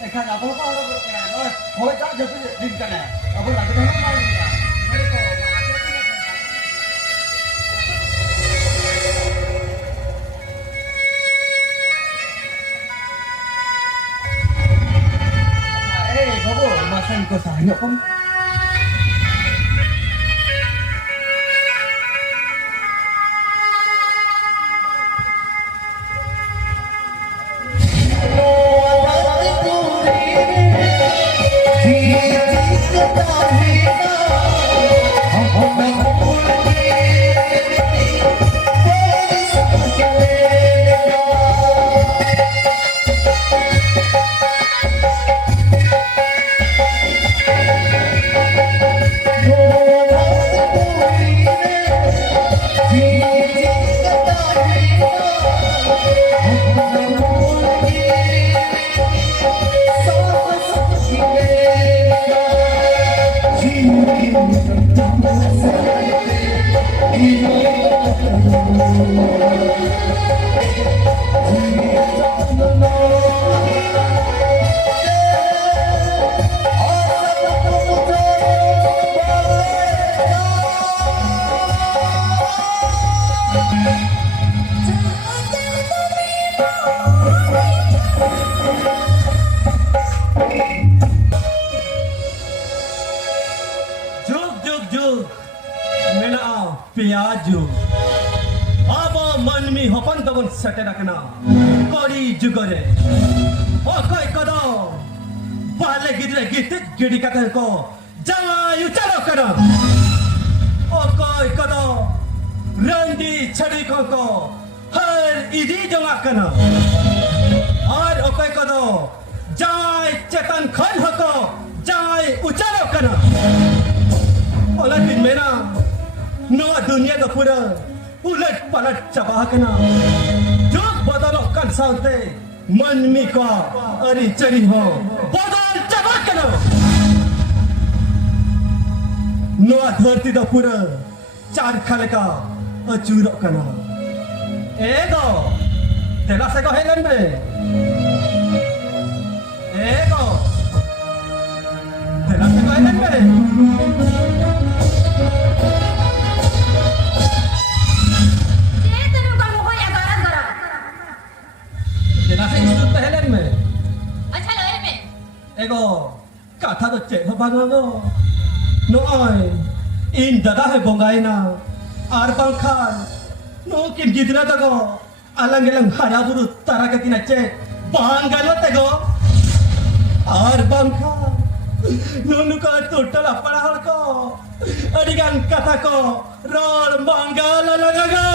Ikan apa orang berkena, oh tak jadi tingkatnya, apa lagi mana lagi ya? Mereka babu masa ikut saya pun. Piaju, apa manmi hopan tabun setera kena, kori jugare, okai kado, balik gitit gidi kata ko, jangan ucaro kena, okai kado, randi cari ko, har idi jangak kena, ar okai kado, jangan cetan khan hako, jangan ucaro kena, olah din mena. Noa dunia का पूरा उलट पलट चबा कना जुग बदलkan साथे मनमी का अरी चरी हो बदल चबा कना नोa धरती का पूरा चार खाले का अचूरक कना एगो तेरा से को हेलन में एगो तेरा से को हेलन में ego kata tu cek apa no noai in dada hai bongai na ar bangkhan no kin gidra dago alang elang hara buru tara katina cek bangalo tego ar bangkhan no nuka total apara hal ko adigan kata ko rol bangalo lagago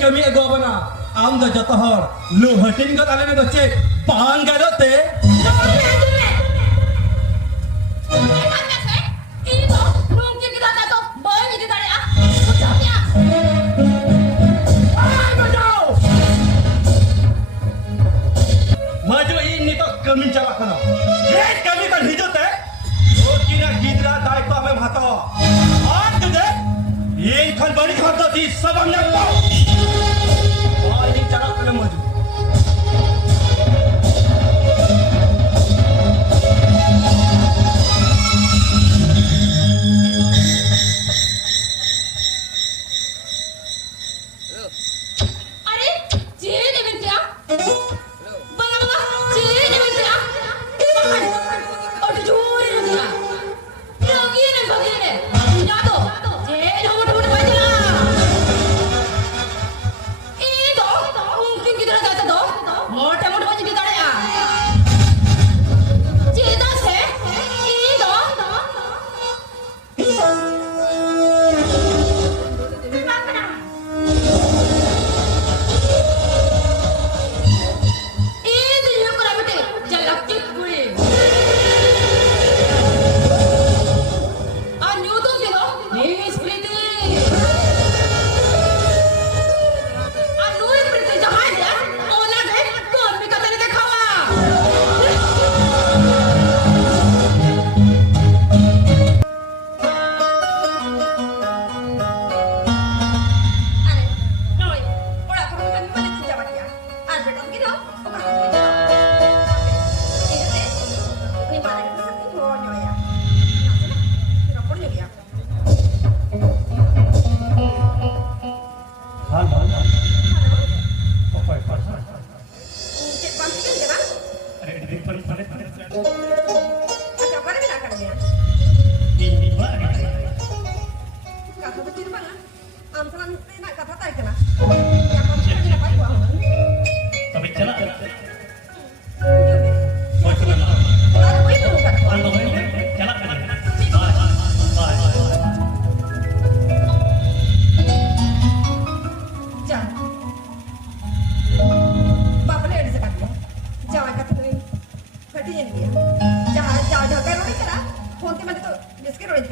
kami ego bana am da jata hor lu hatin got ale go che pang ga do te maju ini to kami cakap kana ye kami kan hidup te o kira gidra dai to ame bhato aaj tu de ye khan bari kharta di sabam na ko cara film maju.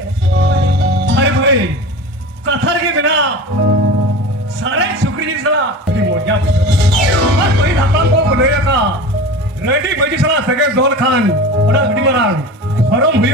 अरे भाई कथर के बिना सारे शुक्र जी सला मोटिया और कोई धापान को बोले का रेडी बजी सला सगे दोल खान बड़ा घड़ी मरान हरम हुई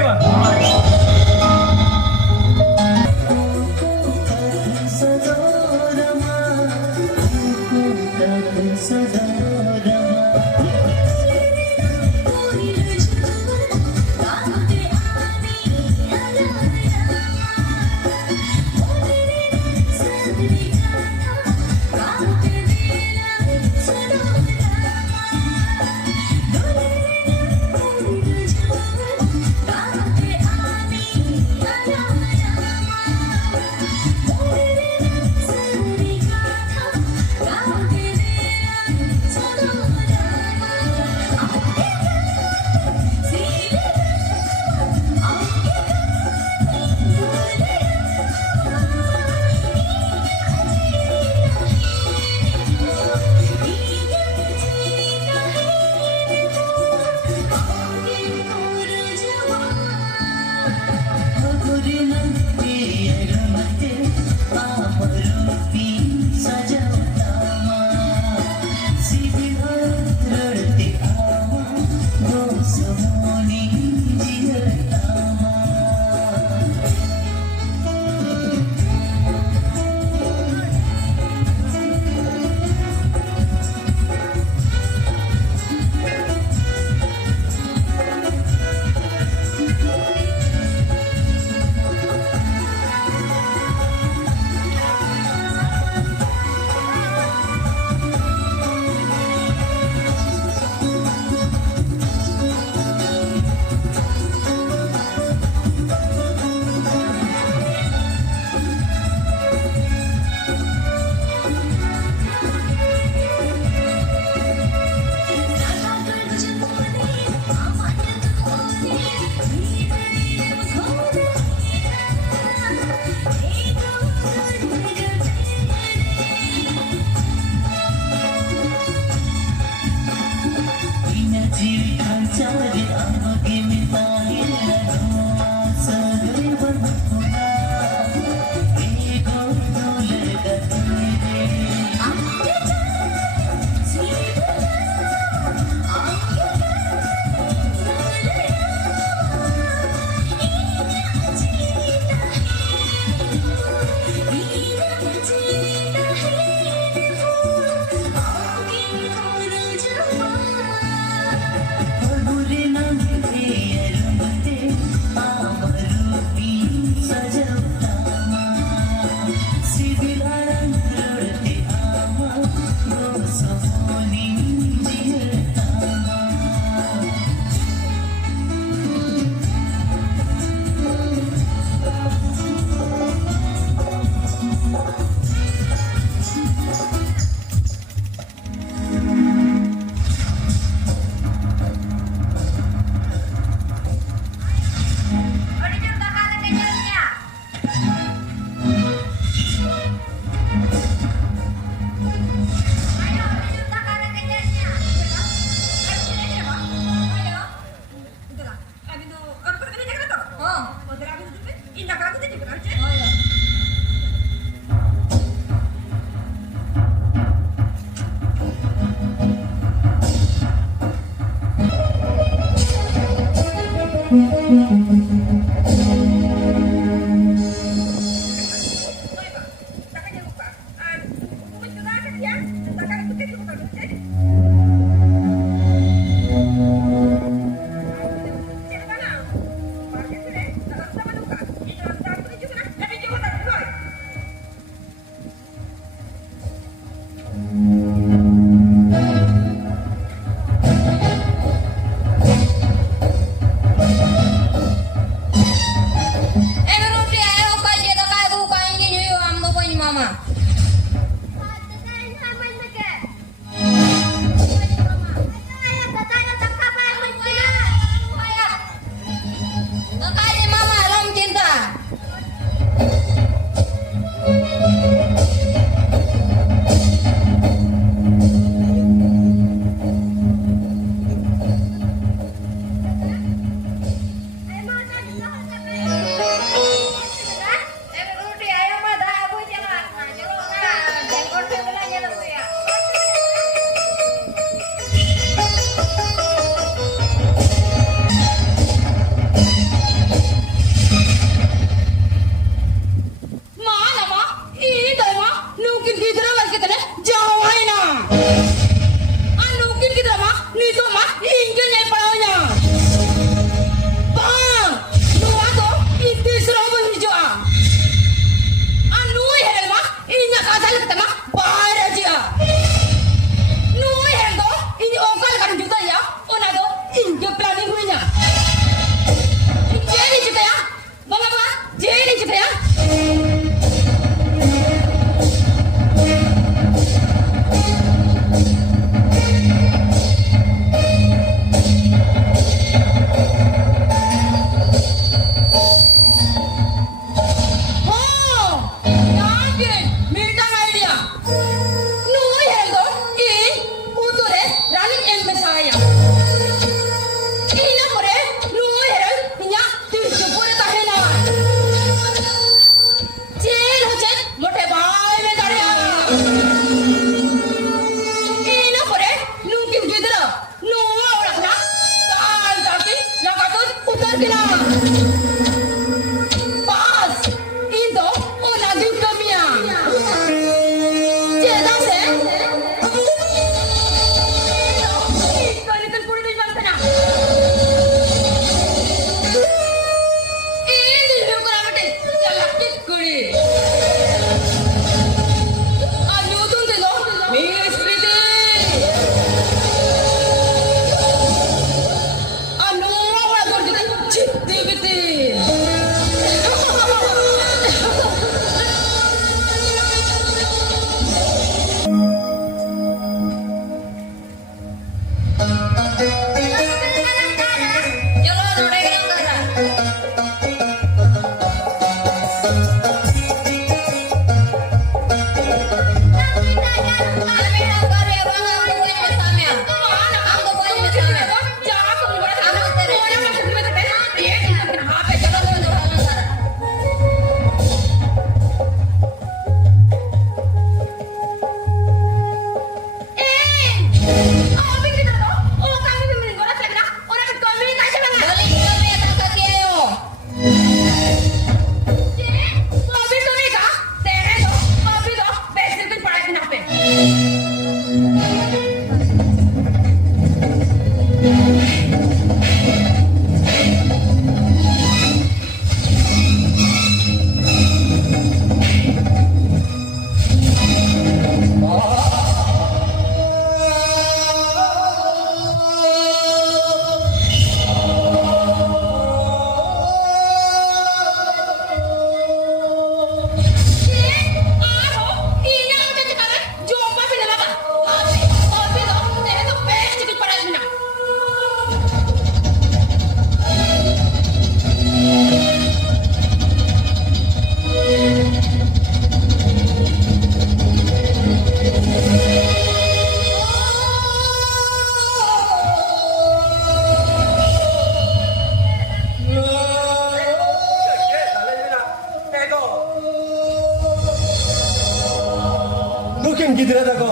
नुकिन गिद्रा तको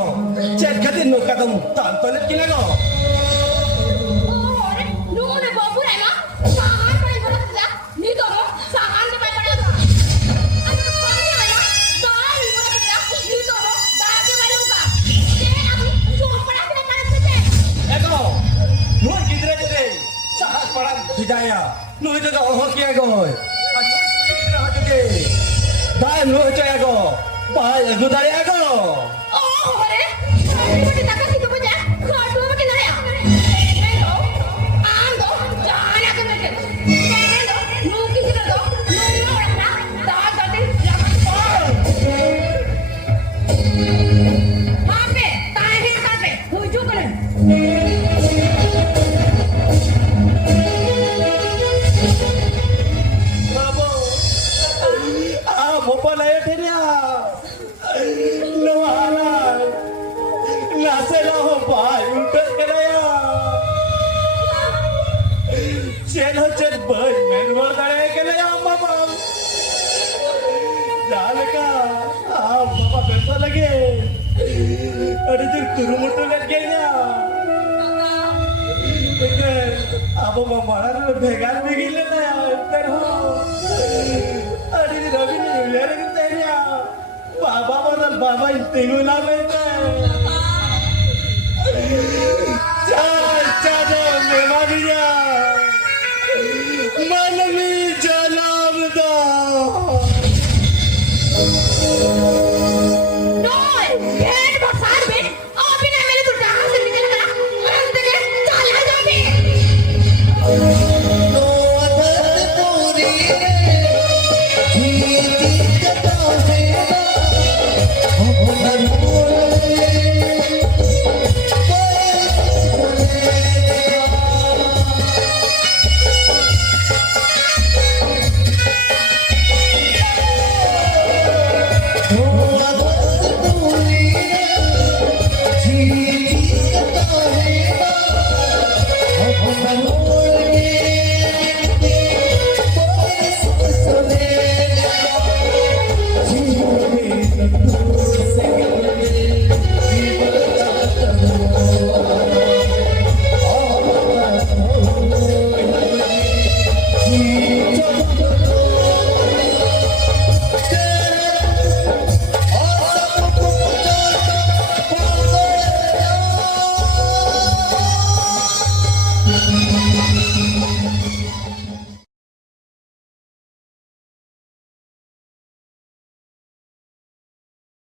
चेक खातिर नुका तुम ताल तले किना गो ओरे नूने बाबू रे ना सामान पे बोला जा नी तो सामान पे पड़ा था अरे कौन है ना दाल बोला जा नी तो दागे वालोगा ये अब जो पड़ा के मार सकते एको नु गिद्रा जते साहस पड़ा हिदाया नु जगह हो किया गो आज नु गिद्रा हटके दाय नु चया गो बाय गुदाया गो ओरे मोटी तक की तो बजा खाटू में किधर है लो आंदो जाना के मेरे आंदो नु की किधर दो नु ना रखना दाल करते वहां पे ताए हैं ताए पे हुजू करे बाबू आ मोपा लाया ठेरिया नवाला नासे ना हो भाई उल्टे कराया चलो चल बस मैं रोड करे कराया बाबा जाने का बाबा पैसा लगे अरे तू तुरुमुटु लग गया अब मारा रे भेगार में गिले ना तर हो अरे रवि ने यार करते हैं बाबा बदल बाबा तेनु ना लेते चल चल मेरा दिया मन में जलाम दो नो हेड बसार में अभी ना मैंने तो जहां से निकल गया अंत के चल आ जा भी नो अदत पूरी जीती कटा से अपना नो अदत पूरी जीती कटा है अपना